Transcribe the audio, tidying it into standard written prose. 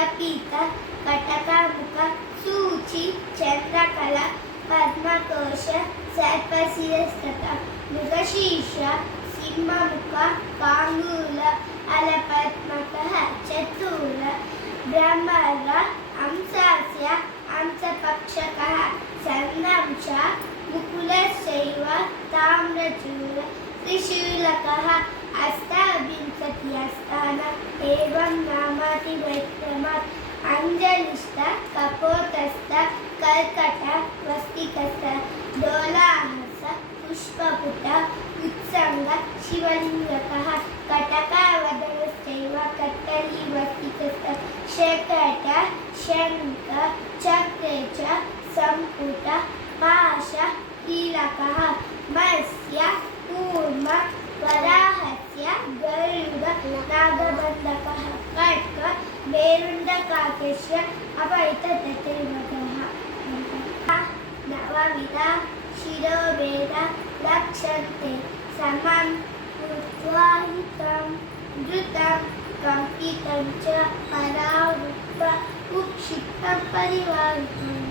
कपित कटकमुख सूचि चंद्रकल पद्मकोश सर्पशिरस्तत मृगशीर्ष सिंहमुख कांगूल अलपद्मकः चतुर ब्रह्मर अंशास्य अंशपक्षकः सन्नंश मुकुलश्चैव ताम्रचूर त्रिशूलकः अष्टाविंशतिहस्तान एवं नामाति वैक्रमात् अंजलिस्त कपोतस्त कर्कट वस्तिकस्त डोलाहस पुष्पपुट उत्संग शिवलिंगकः कटकवदनश्चैव कट्टली वस्तिकस्त शकट शंख चक्रे च संपुट पाश कीलकः मत्स्य कूर्म वराहस्य गरुड नागबन्धकः कट्क मेरुण्डकाकेश्य अपैतदतिर्वगः नवविधा शिरोभेद रक्षन्ते समं कृत्वाहितं धृतं कम्पितं च परावृत्त उक्षिप्तं परिवारितम्